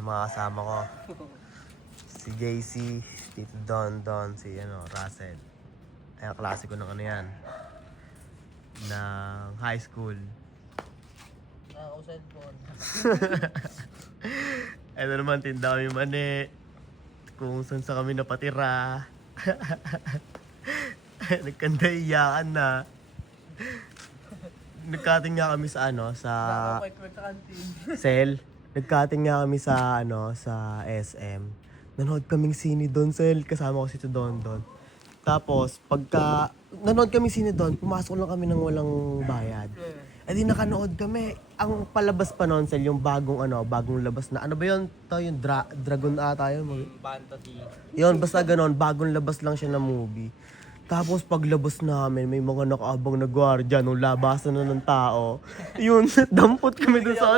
Ay, mga kasama ko. Si JC, Tito Don, si Russell. Ay, ang klase ko ng ng high school. Ako cellphone. Ito naman, tindaw yung mani. Kung saan sa kami napatira. Nagkandaiyakan na. Nagkating nga kami sa Quick canteen. Sel. Nagkating nga kami sa sa SM. Nanood kaming sine doon, Sel. Kasama ko si Don. Tapos, pagka nanood kami sine doon, pumasok lang kami ng walang bayad. Eh di nakanood kami. Ang palabas pa noon, Sel, yung bagong labas na. Ano ba yun? Yung Dragon ata yun. Fantasy. Yun, basta ganon. Bagong labas lang siya na movie. Tapos paglabas namin, may mga nakaabang na gwardiya nung labasan na ng tao. Yun, dampot kami dun sa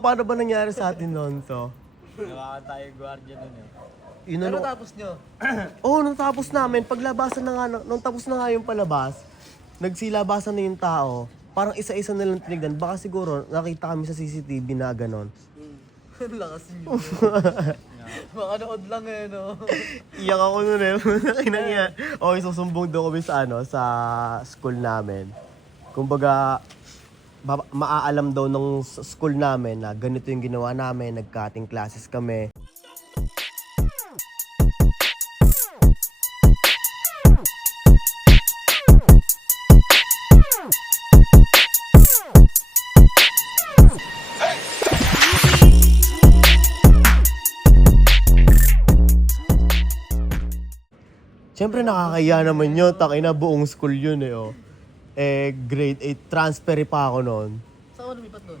paano ba nangyari sa atin noon, so? Nawakan tayo gwardiya nun eh. Yun, Ano tapos nyo? nung tapos namin, paglabasan na nga, nung tapos na nga yung palabas, nagsilabasan na yung tao, parang isa-isa nilang tinignan. Baka siguro, nakita kami sa CCTV na ganon. Ang lakas nyo. Makanood lang eh, no? Iyak ako nun eh. Okay, susumbong daw kami sa sa school namin. Kumbaga, maaalam daw ng school namin na ganito yung ginawa namin, nag-cutting classes kami. Siyempre nakakaya naman yun, takay na buong school yun eh, oh. Eh, grade 8, transfer pa ako noon. Saan ka lumipat doon?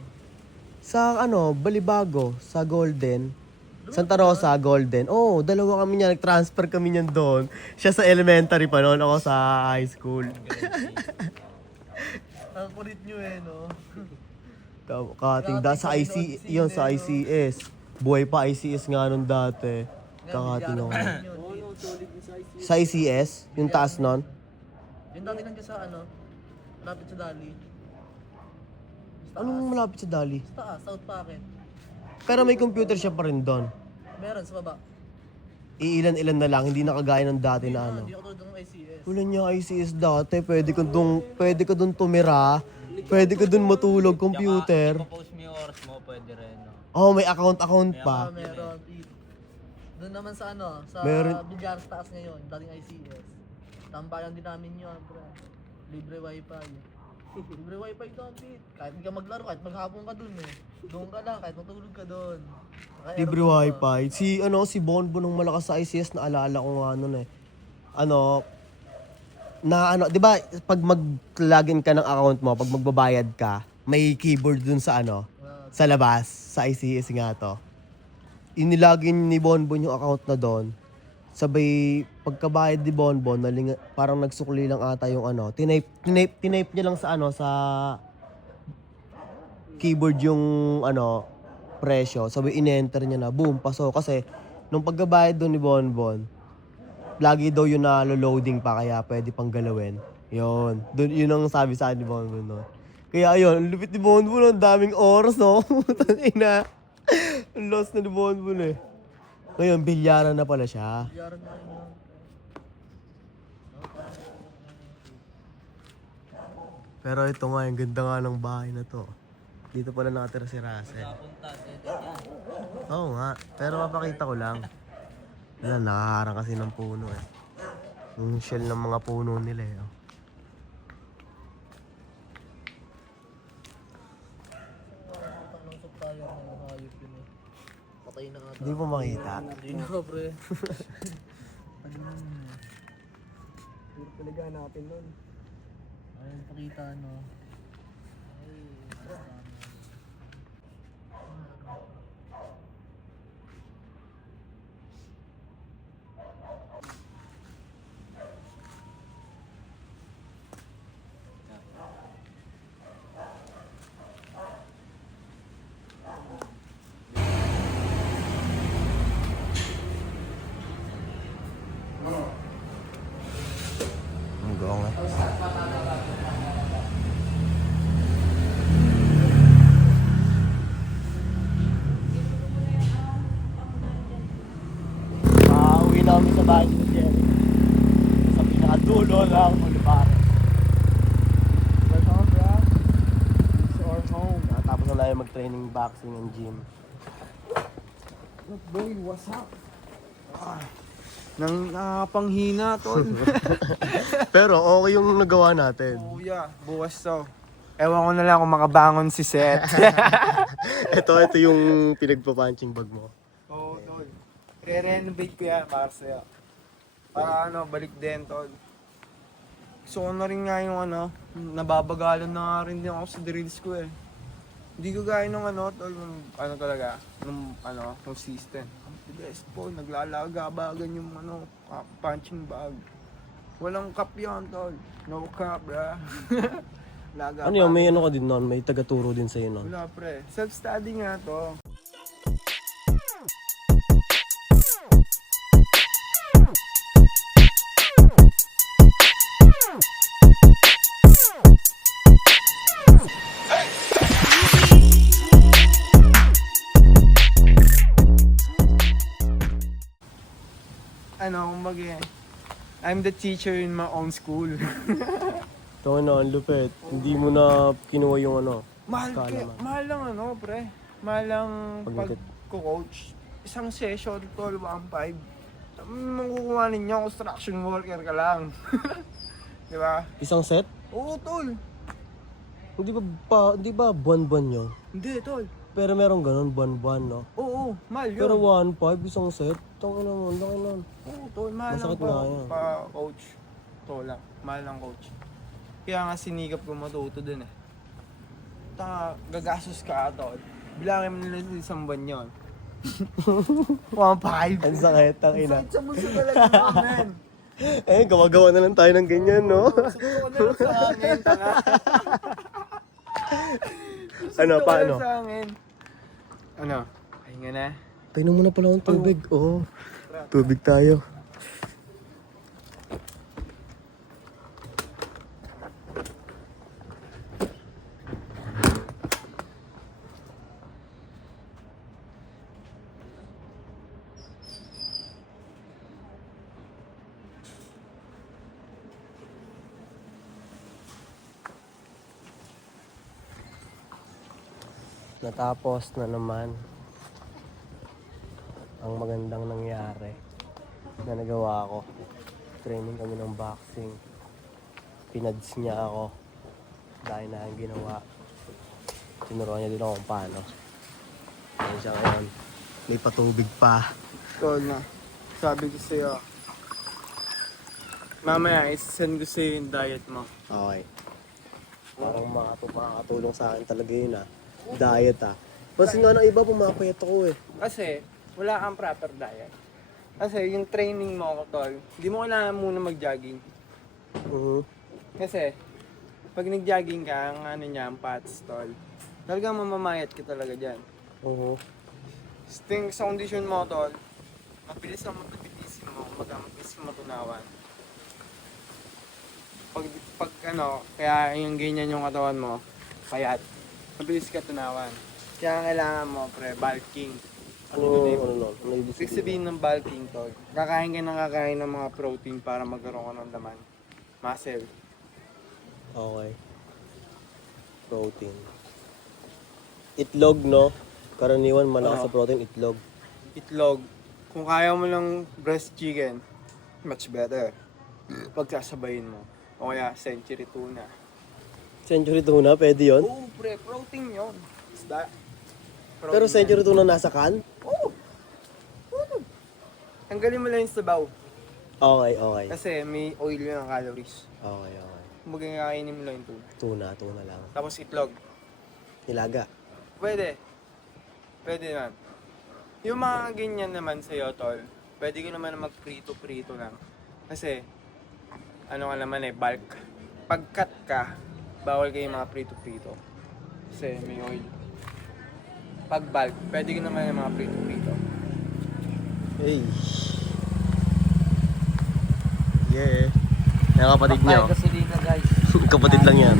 Sa Balibago, sa Golden. Santa Rosa, Golden. Oh, dalawa kami niya, nag-transfer kami niyan doon. Siya sa elementary pa noon, ako sa high school. Ang kulit nyo eh, no? Kakating sa yun, sa ICS. Buhay pa ICS nga nun dati. Kakating ako. Sa ICS, yung taas nun. Yung dati nandiyan sa malapit sa Dali. Anong malapit sa Dali? Sa taas, South Pocket. Pero may computer siya pa rin doon. Meron sa baba. Iilan-ilan na lang, hindi na kagaya ng dati na Hindi ako tulad ng ICS. Wala niya ICS dati, pwede ka doon tumira, pwede ka doon matulog, computer. Post mo yung oras mo, pwede rin. No? Oh, may account pa. Meron. Doon naman sa Meron. Bulgar taas ngayon, dating ICS. Tambayan din namin yun, bro. Libre wifi. Libre wifi doon, Pete. Kahit hindi ka maglaro, kahit maghapon ka doon eh. Doon ka lang, kahit matulog ka doon. Libre wifi. Si Bonbon nung malakas sa ICS, naalala ko nga nun eh. Di ba, pag mag-login ka ng account mo, pag magbabayad ka, may keyboard dun sa sa labas, sa ICS nga to. Inilagin ni Bonbon yung account na doon. Sabay, pagkabayad ni Bonbon, parang nagsukli lang ata yung tinipe niya lang sa sa keyboard yung presyo. Sabay, in-enter niya na, boom, pasok. Kasi, nung pagkabayad doon ni Bonbon, lagi daw yun na loading pa, kaya pwede pang galawin. Yun. Yun ang sabi sa akin ni Bonbon noon. Kaya ayun, lupit ni Bonbon, ang daming oras, no? Tangina. Lost na ni Bonbon eh. Ngayon, bilyaran na pala siya. Bilyaran na yun. Pero ito nga, yung ganda nga ng bahay na to. Dito pala nakatira si Russell. Oo nga, pero mapakita ko lang. Wala, nakaharang kasi ng puno eh. Yung shell ng mga puno nila eh. Oh. Patay na ata. Hindi mo makita. Hindi na, pre. Puro talaga hanapin nun. Ayun, pakita Ang gawa nga. sa bahay ni Jerry. Sa pinakadulo ng Olivares. Welcome, bro. It's our home. Tapos na tayo mag-training boxing and gym. Look, boy, what's up? Nang panghina, tol. Pero okay yung nagawa natin. Kuya, bukas to. Ewan ko na lang kung makabangon si Seth. ito yung pinagpa-punching bag mo. Oo, tol. Re-renovate ko yan para sa'yo. Para balik din, tol. Gusto ko na rin nga yung nababagalan na nga rin din ako sa drills ko eh. Hindi ko gaya nung tol, yung talaga, nung consistent. Ang bilis po, naglalaga-bagan yung punching bag. Walang cup yan, tol. No cup, bra. Ano yun, may ka din nun? May taga-turo din sa'yo nun? Wala, pre. Self-study nga to. Kumbaga, I'm the teacher in my own school. Ito na, ang lupit. Hindi mo na kinuha yung Mahal, Kala mo. mahal lang pre. Mahal lang Pag-ikot. pag-coach. Isang session, tol, 1.5. Makukuha ninyo, construction worker ka lang. Di ba? isang set? Oo, tol. Hindi ba buwan-buwan yun? Hindi, tol. Pero meron ganun, buwan-buwan, no? Oo, mahal yun. Pero 1.5, isang set? Tangin na mo, laki nun. Oo, tol, mahal Masakit lang nga yan. pa-coach. Tol lang, mahal lang coach. Kaya nga sinikap ko matuto dun eh. Gagastos ka, tol. Bilangin mo nila sa isang buwan yun. 1.5. Ang sakit, ang ina. Sakit sa puso talaga naman. Gumagawa na lang tayo ng ganyan, no? Suko na lang sa akin, tanga. Ano, Suko paano? na lang sa akin. Pahinga na. Painom mo na pala akong tubig. Oo, tubig tayo. Natapos na naman ang magandang nangyari na nagawa ko. Training kami ng boxing. Pinads niya ako dahil na ang ginawa. Tinuruan niya din ako kung paano. Ayun siya ngayon. May patubig pa. Tol na. Sabi ko sa'yo. Mamaya, isasend ko sa'yo yung diet mo. Okay. Parang makakatulong sa akin talaga yun diet Kasi nga ng iba pumapayat ako eh. Kasi, wala kang proper diet. Kasi yung training mo, tol, hindi mo kailangan muna mag-jogging. Kasi, pag nag-jogging ka, ang ang fats, tol, talagang mamamayat ka talaga dyan. Sa kondisyon mo, tol, mabilis ang metabolism mo, mabilis ang matunawan. Kaya yung ganyan yung katawan mo, payat. Mabilis ka tunawan. Kaya kailangan mo, pre, bulking. Ano Ibig sabihin ng bulking, tol. Kakain ng mga protein para magkaroon ka ng laman. Muscle. Okay. Protein. Itlog, no? Karaniwan malakas sa protein, itlog. Itlog. Kung kaya mo lang breast chicken, much better. Pagkasabayin mo. O kaya century tuna. Century tuna, pwede yun? Oo, pre, protein yun. Isda. Pero century tuna nasa kan? Oo. Tanggalin mo lang yung sabaw. Okay. Kasi may oil yun ang calories. Okay. Kumbaga kakainin mo lang yung tuna. Tuna lang. Tapos itlog. Nilaga. Pwede. Pwede naman. Yung mga ganyan naman sa'yo, tol, pwede ko naman mag-prito-prito lang. Kasi, ka naman bulk. Pag-cut ka, bawal kayo mga prito-prito. Kasi may oil. Pag bulk, pwede ko naman yung mga prito-prito. Hey. Yeah. Yan kapatid niyo. gasolina guys. Kapatid lang yan.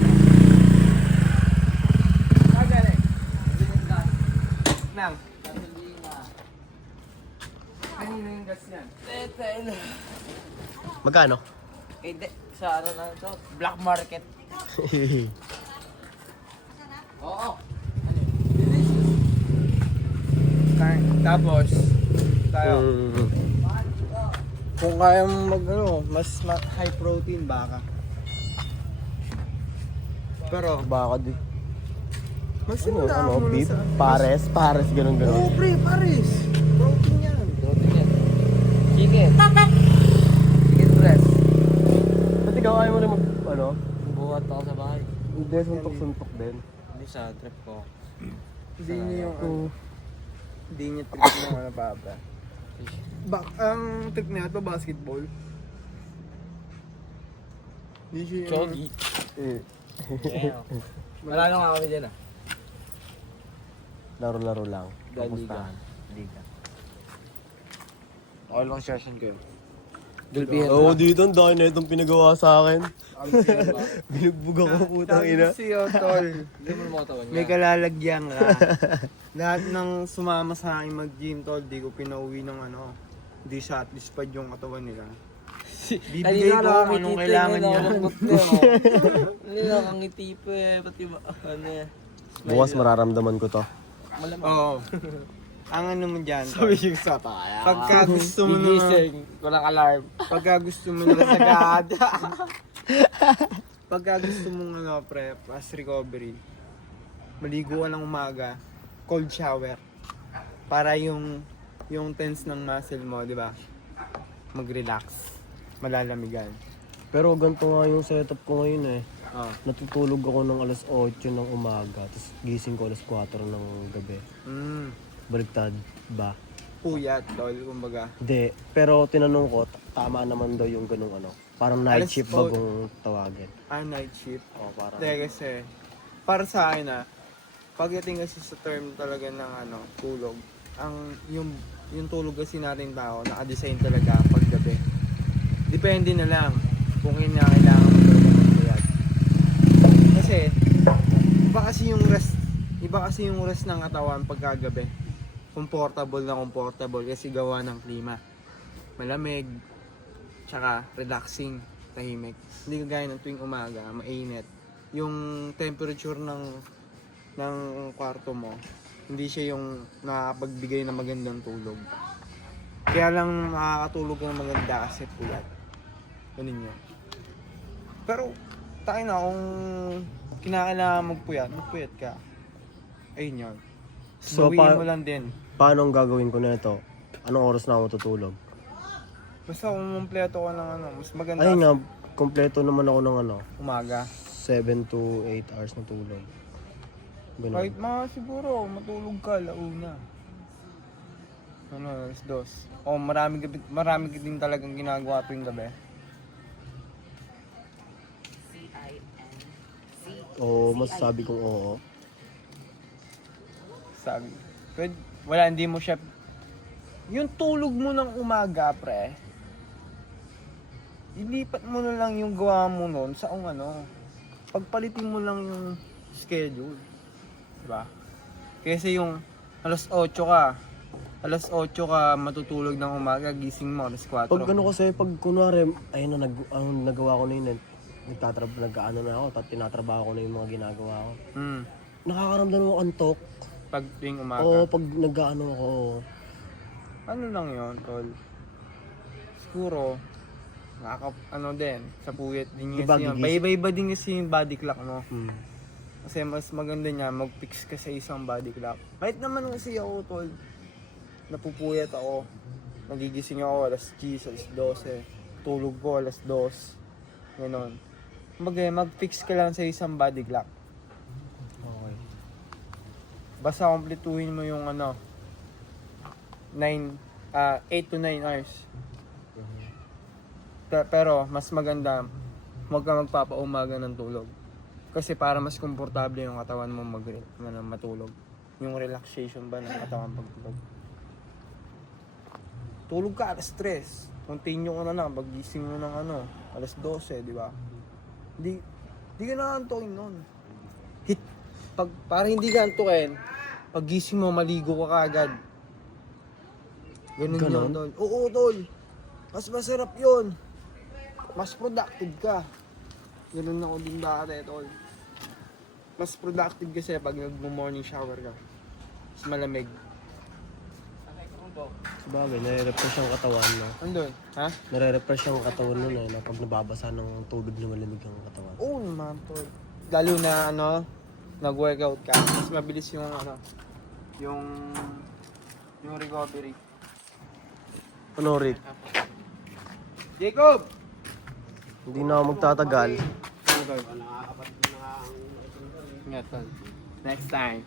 Galing. Nang. Gasolina. Ay, Kanina yung gas niyan. Magkano? Hindi, sa ano na to? Black market. Oo. Tapos, tayo. Mm. Kung kaya mong mas high protein, baka. Pero, Baka di. mas Ano, simula ano, muna beef? sa... Pares, ganun. Oo, pre, pares. Protein yan. Chicken. Chicken breast. Ba't ikaw ayaw mo rin ano? Buhat ako sa bahay. Hindi, suntok-suntok din. Hindi sa trip ko. Hindi niya yung Oo. Hindi niya trip ng ano pa. Ang trip niya ito, basketball. Hindi siya yung... Chogi. Eh, Malalo nga kami dyan ah. laro-laro lang. Liga. Kamustahan. Liga. Okay lang session ko yun. Gulpihan Oo, dito ang dahil na itong pinagawa sa akin. Binugbog ako, putang ina. Siya, tol. Hindi mo naman katawan niya. May kalalagyan ka. Lahat ng sumama sa akin mag-gym, tol, di ko pinauwi ng ano. Hindi satisfied yung katawan nila. Bibigay ko kung anong kailangan niya. Hindi nakangiti pa eh. Pati ba? Ano yan? Bukas mararamdaman ko to. Malamang. Oo. Ang ano mo dyan, tol. yung sa taya. Pagka gusto mo na... Gigising. Walang alarm. Pagka gusto mo na sagad. Pagka gusto mong ano, pre, fast recovery, maligo ka ng umaga, cold shower. Para yung tense ng muscle mo, di ba? Mag-relax. Malalamigan. Pero ganito nga yung setup ko ngayon eh. Oh. Natutulog ako ng alas 8 ng umaga, tapos gising ko alas 4 ng gabi. Baliktad ba? Puyat, tol, kumbaga. Hindi. Pero tinanong ko, tama naman daw yung ganung ano. Parang night Alas shift o- bagong tawagin. Night shift. O, parang... Hindi kasi, para sa akin pagdating kasi sa term talaga ng ano, tulog, yung tulog kasi natin tao, naka-design talaga paggabi. Depende na lang kung kailangan mo talaga magpuyat. Kasi, iba kasi yung rest ng katawan pagkagabi. Comfortable kasi gawa ng klima. Malamig, tsaka relaxing, tahimik. Hindi kagaya ng tuwing umaga, mainit. Yung temperature ng kwarto mo, hindi siya yung nakakapagbigay ng magandang tulog. Kaya lang makakatulog ka ng maganda kasi puyat. Ganun yun. Pero, tayo na kung kinakailangan magpuyat ka. Ayun yun. So, Bawiin mo lang din. Paano ang gagawin ko na ito? Anong oras na ako matutulog? Basta kung kumpleto ka ng ano, mas maganda Ayun nga, kompleto naman ako ng ano, umaga. 7 to 8 hours na tulog. Ganun. Kahit mga siguro, matulog ka, launa. Ano, alas 2. O, marami ka din talagang ginagawa tuwing gabi. O masasabi kong oo. Sabi. Pwede, hindi mo siya... Yung tulog mo ng umaga, pre, ilipat mo na lang yung gawa mo nun sa pagpalitin mo lang yung schedule. Diba? Kasi yung alas 8 ka matutulog ng umaga, gising mo alas 4. Pag ano kasi, pag kunwari, ayun na, nagawa ko na yun, nag-ano na ako, tinatrabaho ko na yung mga ginagawa ko. Nakakaramdam ako antok. Pag tuwing umaga. Oo, pag nag-ano ako. Ano lang yun, tol? Siguro, din, sa puyat din Diba, kasi yun. gigising? Paiba-iba din kasi yung body clock mo. Hmm. Kasi mas maganda niya, mag-fix ka sa isang body clock. Kahit naman kasi ako, tol, napupuyat ako. Nagigising ako alas 10, alas 12. Tulog ko alas 2. Ganon. Mag-fix ka lang sa isang body clock. Okay. Basta kumpletuhin mo yung 8 to 9 hours. Pero mas maganda, huwag ka magpapaumaga ng tulog. Kasi para mas komportable yung katawan mo matulog. Yung relaxation ba ng katawan pagtulog. Tulog ka alas 3. Continue ka na lang, pag-gising mo ng alas 12, di ba? Di ka naantokin nun. Para hindi ka antukin, pag gising mo, maligo ka kaagad. Ganun Ganon? yun, tol. Oo, tol. Mas masarap yun. Mas productive ka. Ganun ako din dati, tol. Mas productive kasi pag nag-morning shower ka. Mas malamig. Sabagay, nare-refresh ang katawan, no? Andun, ha? Nare-refresh ang katawan nun eh, na pag nababasa ng tubig na malamig ang katawan. Oo naman, tol. Lalo na, nag-workout ka. Mas mabilis yung, yung recovery. Ano, Rick? Jacob! Hindi na ako magtatagal. Nga, tol. Next time.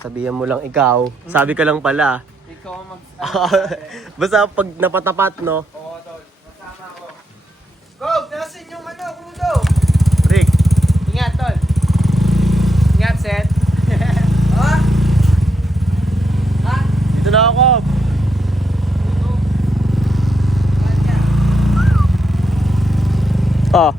Sabihan mo lang ikaw. Sabi ka lang pala. Ikaw ang Basta pag napatapat, no? Oo, tol. Masama ako. Go! Nasin yung Crudo! Rick, Ingat, tol. Ingat, Seth. Ha? Ha? dito na ako. Oh,